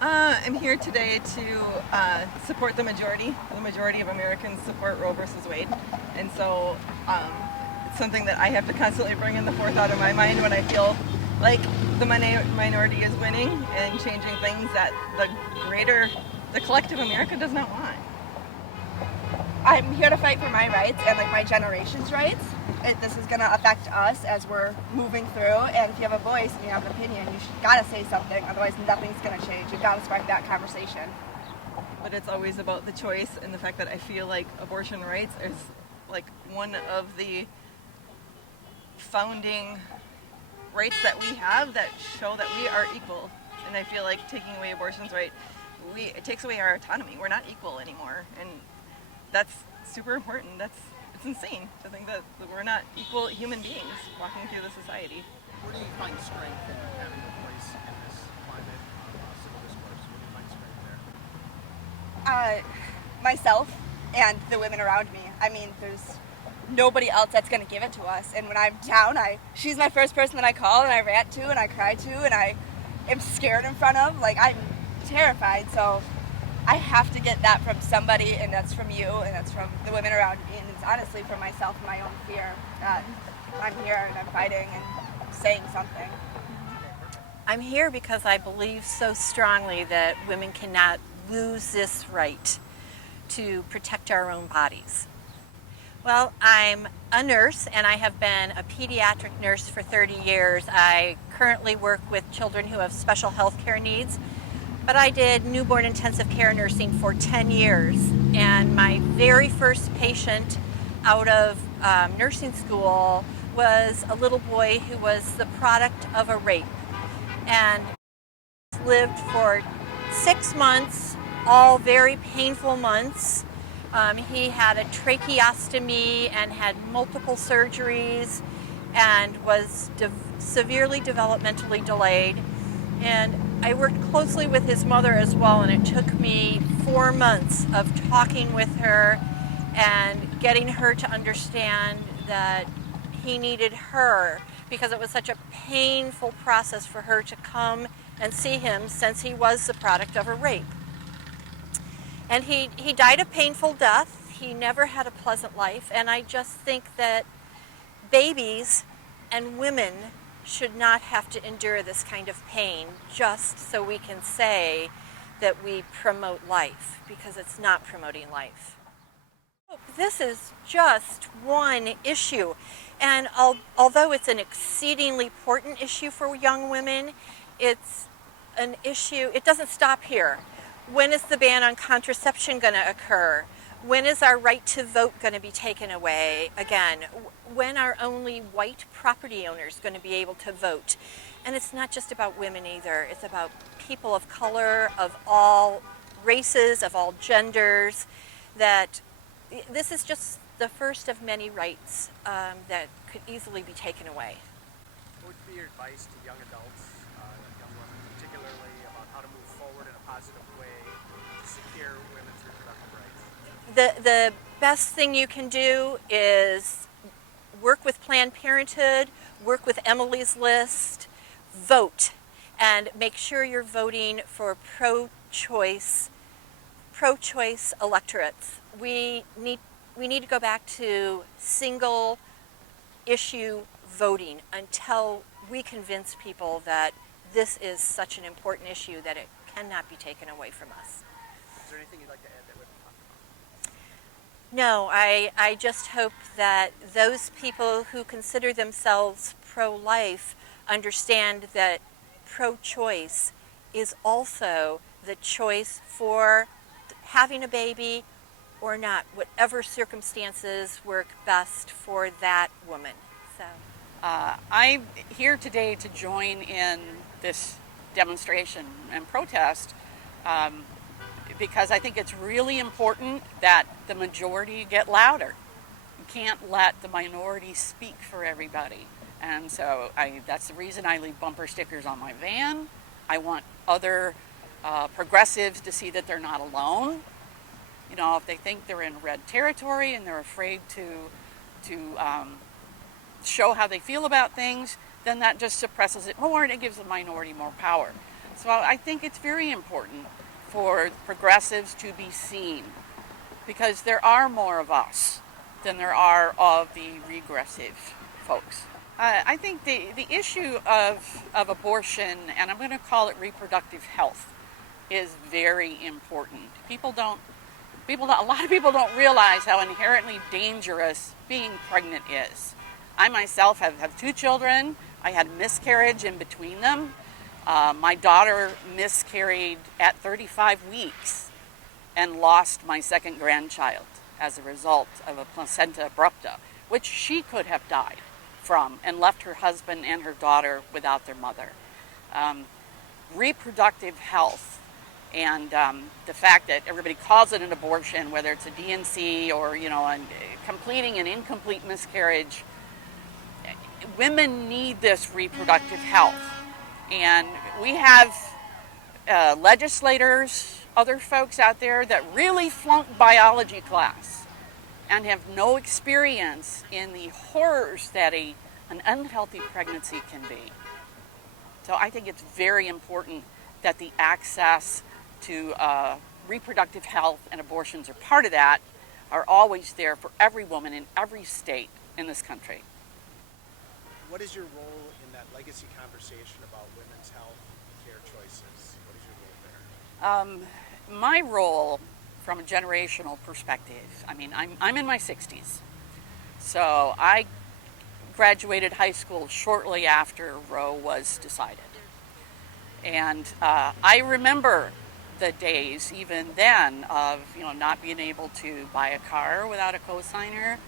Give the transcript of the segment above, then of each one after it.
I'm here today to support the majority. The majority of Americans support Roe versus Wade, and so it's something that I have to constantly bring in the forethought of my mind when I feel like the minority is winning and changing things that the collective America does not want. I'm here to fight for my rights and like my generation's rights. This is going to affect us as we're moving through, and if you have a voice and you have an opinion, you got to say something, otherwise nothing's going to change. You've got to spark that conversation. But it's always about the choice and the fact that I feel like abortion rights is like one of the founding rights that we have that show that we are equal. And I feel like taking away abortion's right, it takes away our autonomy. We're not equal anymore, and that's super important. It's insane to think that we're not equal human beings walking through the society. Where do you find strength in having a voice in this climate of civil discourse? Where do you find strength there? Myself and the women around me. I mean, there's nobody else that's going to give it to us. And when I'm down, she's my first person that I call and I rant to and I cry to and I am scared in front of. Like, I'm terrified. So I have to get that from somebody, and that's from you, and that's from the women around me, and it's honestly from myself and my own fear that I'm here and I'm fighting and saying something. I'm here because I believe so strongly that women cannot lose this right to protect our own bodies. Well, I'm a nurse, and I have been a pediatric nurse for 30 years. I currently work with children who have special health care needs, but I did newborn intensive care nursing for 10 years. And my very first patient out of nursing school was a little boy who was the product of a rape. And lived for 6 months, all very painful months. He had a tracheostomy and had multiple surgeries and was severely developmentally delayed. And I worked closely with his mother as well, and it took me 4 months of talking with her and getting her to understand that he needed her, because it was such a painful process for her to come and see him since he was the product of a rape. And he died a painful death. He never had a pleasant life, and I just think that babies and women should not have to endure this kind of pain just so we can say that we promote life, because it's not promoting life. This is just one issue, and although it's an exceedingly important issue for young women, it's an issue, it doesn't stop here. When is the ban on contraception going to occur? When is our right to vote going to be taken away again? When are only white property owners going to be able to vote? And it's not just about women either. It's about people of color, of all races, of all genders. That this is just the first of many rights that could easily be taken away. What would be your advice to young adults, young women particularly, about how to move forward in a positive way to secure women's reproductive rights? The best thing you can do is work with Planned Parenthood, work with Emily's List, vote, and make sure you're voting for pro-choice electorates. We need to go back to single issue voting until we convince people that this is such an important issue that it cannot be taken away from us. Is there anything you'd like to add that we haven't talked about? No, I just hope that those people who consider themselves pro-life understand that pro-choice is also the choice for having a baby or not, whatever circumstances work best for that woman. So, I'm here today to join in this demonstration and protest because I think it's really important that the majority get louder. You can't let the minority speak for everybody. And so that's the reason I leave bumper stickers on my van. I want other progressives to see that they're not alone. You know, if they think they're in red territory and they're afraid to show how they feel about things, then that just suppresses it more and it gives the minority more power. So I think it's very important for progressives to be seen, because there are more of us than there are of the regressive folks. I think the issue of abortion, and I'm going to call it reproductive health, is very important. A lot of people don't realize how inherently dangerous being pregnant is. I myself have 2 children. I had a miscarriage in between them. My daughter miscarried at 35 weeks and lost my second grandchild as a result of a placenta abrupta, which she could have died from and left her husband and her daughter without their mother. Reproductive health and the fact that everybody calls it an abortion, whether it's a DNC or completing an incomplete miscarriage, women need this reproductive health. And we have legislators, other folks out there that really flunked biology class and have no experience in the horrors that an unhealthy pregnancy can be. So I think it's very important that the access to reproductive health and abortions are part of that, are always there for every woman in every state in this country. What is your role in that legacy conversation about women's health and care choices? What is your role there? My role from a generational perspective, I'm in my 60s. So I graduated high school shortly after Roe was decided. And I remember the days, even then, of not being able to buy a car without a cosigner,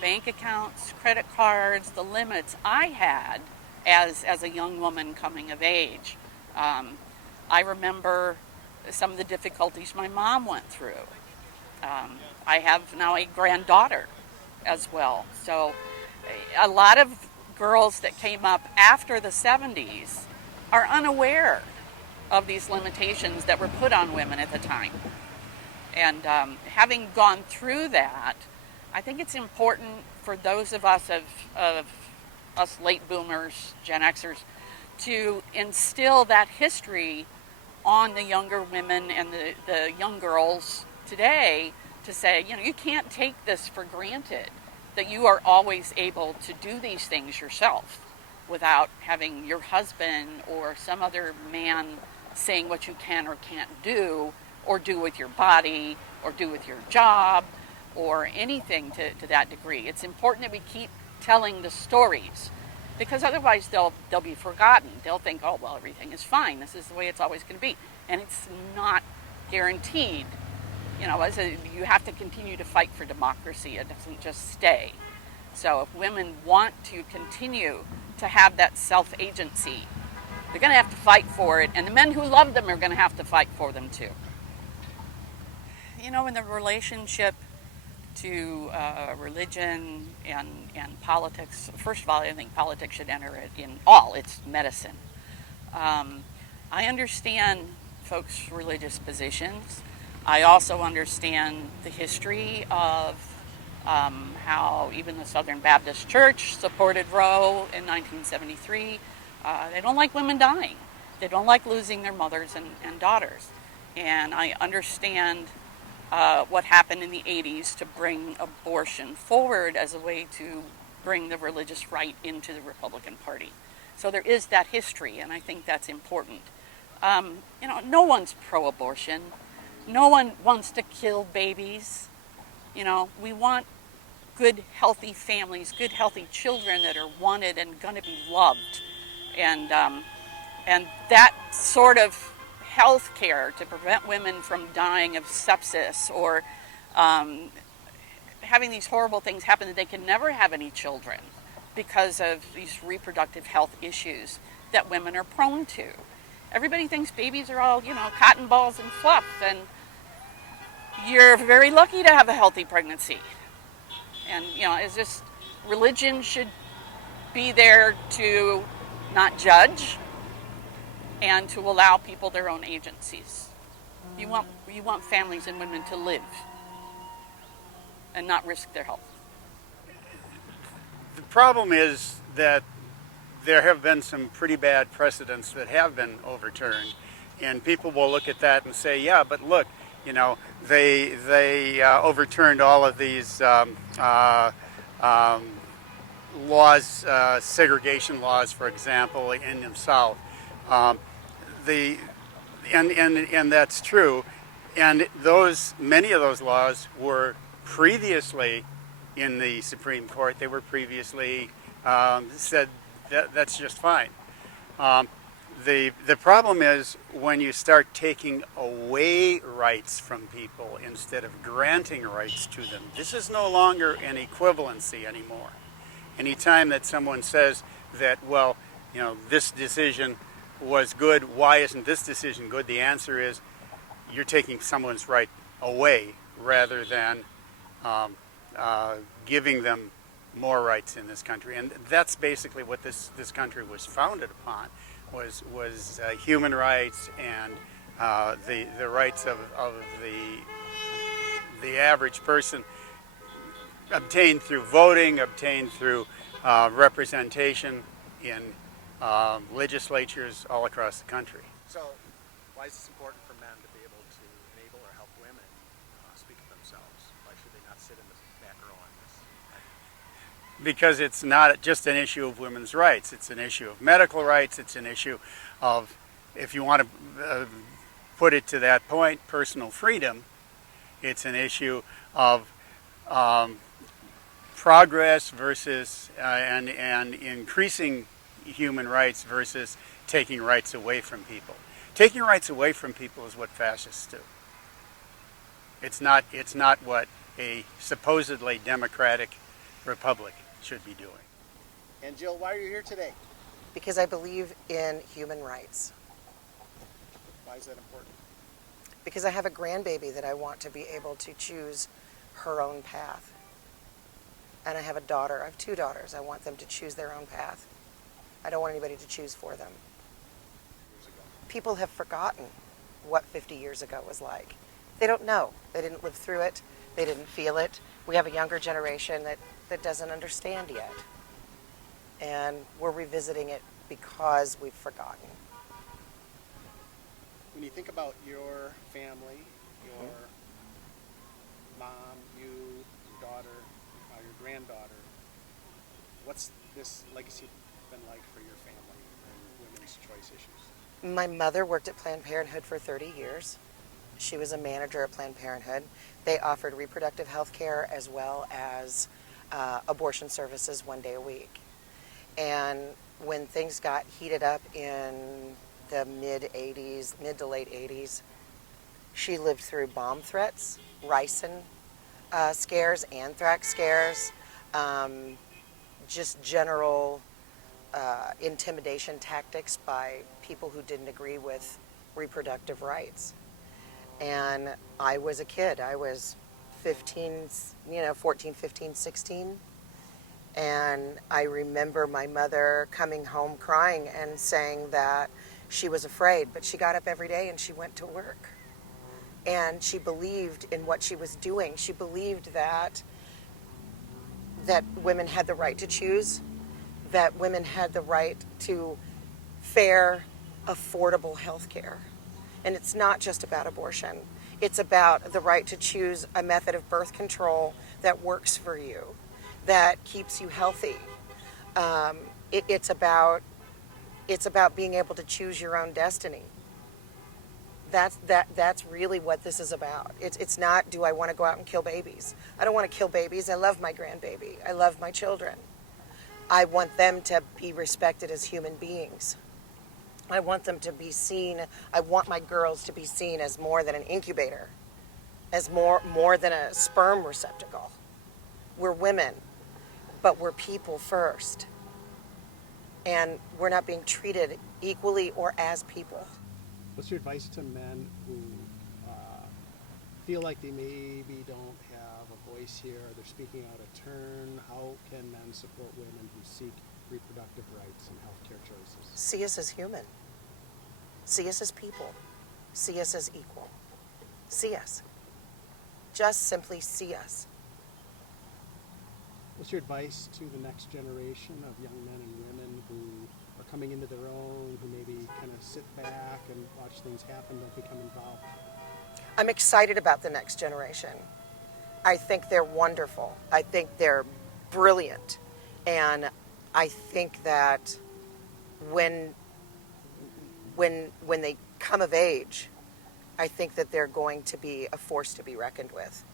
bank accounts, credit cards, the limits I had as a young woman coming of age. I remember some of the difficulties my mom went through. I have now a granddaughter as well. So a lot of girls that came up after the 70s are unaware of these limitations that were put on women at the time. And having gone through that, I think it's important for those of us us late boomers, Gen Xers, to instill that history on the younger women and the young girls today, to say, you can't take this for granted, that you are always able to do these things yourself without having your husband or some other man saying what you can or can't do, or do with your body, or do with your job, or anything to that degree. It's important that we keep telling the stories, because otherwise they'll be forgotten. They'll think, oh, well, everything is fine. This is the way it's always going to be. And it's not guaranteed. You have to continue to fight for democracy. It doesn't just stay. So if women want to continue to have that self-agency, they're going to have to fight for it. And the men who love them are going to have to fight for them too. In the relationship to religion and politics, first of all, I think politics should enter it in all its medicine. I understand folks' religious positions. I also understand the history of how even the Southern Baptist Church supported Roe in 1973. They don't like women dying. They don't like losing their mothers and daughters. And I understand what happened in the 80s to bring abortion forward as a way to bring the religious right into the Republican Party. So there is that history, and I think that's important. No one's pro-abortion. No one wants to kill babies. We want good, healthy families, good, healthy children that are wanted and going to be loved. And that sort of health care to prevent women from dying of sepsis or having these horrible things happen, that they can never have any children because of these reproductive health issues that women are prone to. Everybody thinks babies are all, cotton balls and fluff, and you're very lucky to have a healthy pregnancy. And, it's just, religion should be there to not judge and to allow people their own agencies. You want families and women to live and not risk their health. The problem is that there have been some pretty bad precedents that have been overturned, and people will look at that and say, yeah, but look, you know, they overturned all of these laws, segregation laws, for example, in the South. Um, the and that's true, and many of those laws were previously in the Supreme Court. They were previously said that's just fine. The problem is when you start taking away rights from people instead of granting rights to them. This is no longer an equivalency anymore. Anytime that someone says that, well, you know, this decision was good, why isn't this decision good? The answer is you're taking someone's right away rather than giving them more rights in this country. And that's basically what this country was founded upon, was human rights and the rights of the average person obtained through voting, obtained through representation in legislatures all across the country. So, why is this important for men to be able to enable or help women speak for themselves? Why should they not sit in the back row on this? Because it's not just an issue of women's rights. It's an issue of medical rights. It's an issue of, if you want to put it to that point, personal freedom. It's an issue of progress versus and increasing human rights versus taking rights away from people. Taking rights away from people is what fascists do. It's not what a supposedly democratic republic should be doing. And Jill, why are you here today? Because I believe in human rights. Why is that important? Because I have a grandbaby that I want to be able to choose her own path. And I have a daughter. I have two daughters. I want them to choose their own path. I don't want anybody to choose for them. People have forgotten what 50 years ago was like. They don't know. They didn't live through it. They didn't feel it. We have a younger generation that doesn't understand yet. And we're revisiting it because we've forgotten. When you think about your family, your mom, you, your daughter, your granddaughter, what's this legacy been like for your family and women's choice issues? My mother worked at Planned Parenthood for 30 years. She was a manager at Planned Parenthood. They offered reproductive health care as well as abortion services 1 day a week. And when things got heated up in the mid to late 80s, she lived through bomb threats, ricin scares, anthrax scares, just general intimidation tactics by people who didn't agree with reproductive rights. And I was a kid. I was 14, 15, 16. And I remember my mother coming home crying and saying that she was afraid, but she got up every day and she went to work. And she believed in what she was doing. She believed that women had the right to choose, that women had the right to fair, affordable health care. And it's not just about abortion. It's about the right to choose a method of birth control that works for you, that keeps you healthy. It's about being able to choose your own destiny. That's really what this is about. It's not, do I want to go out and kill babies? I don't want to kill babies. I love my grandbaby. I love my children. I want them to be respected as human beings. I want them to be seen, I want my girls to be seen as more than an incubator, as more than a sperm receptacle. We're women, but we're people first. And we're not being treated equally or as people. What's your advice to men who feel like they maybe don't have a voice here, or they're speaking out of turn? How can men support women who seek reproductive rights and healthcare choices? See us as human. See us as people. See us as equal. See us. Just simply see us. What's your advice to the next generation of young men and women who are coming into their own, who maybe kind of sit back and watch things happen, don't become involved? I'm excited about the next generation. I think they're wonderful. I think they're brilliant. And I think that when they come of age, I think that they're going to be a force to be reckoned with.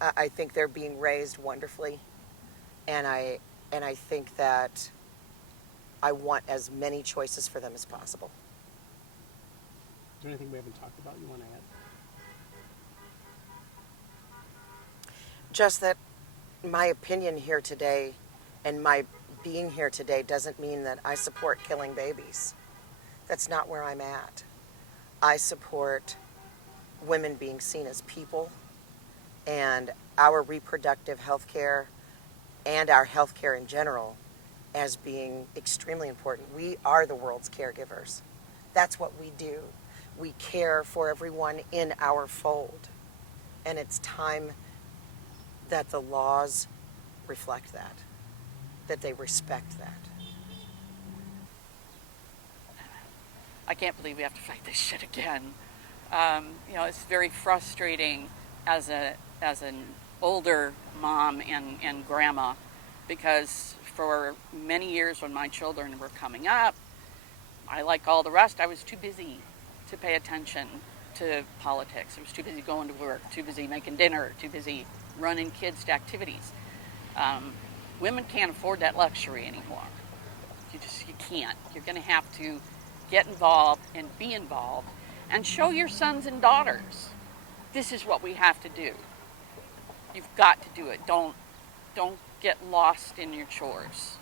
I think they're being raised wonderfully, and I think that I want as many choices for them as possible. Is there anything we haven't talked about you want to add? Just that my opinion here today and my being here today doesn't mean that I support killing babies. That's not where I'm at. I support women being seen as people, and our reproductive health care and our health care in general as being extremely important. We are the world's caregivers. That's what we do. We care for everyone in our fold. And it's time that the laws reflect that they respect that. I can't believe we have to fight this shit again. It's very frustrating as an older mom and grandma, because for many years when my children were coming up, I, like all the rest, I was too busy to pay attention to politics. I was too busy going to work, too busy making dinner, too busy running kids to activities. Women can't afford that luxury anymore. You can't. You're going to have to get involved and be involved and show your sons and daughters this is what we have to do. You've got to do it. Don't get lost in your chores.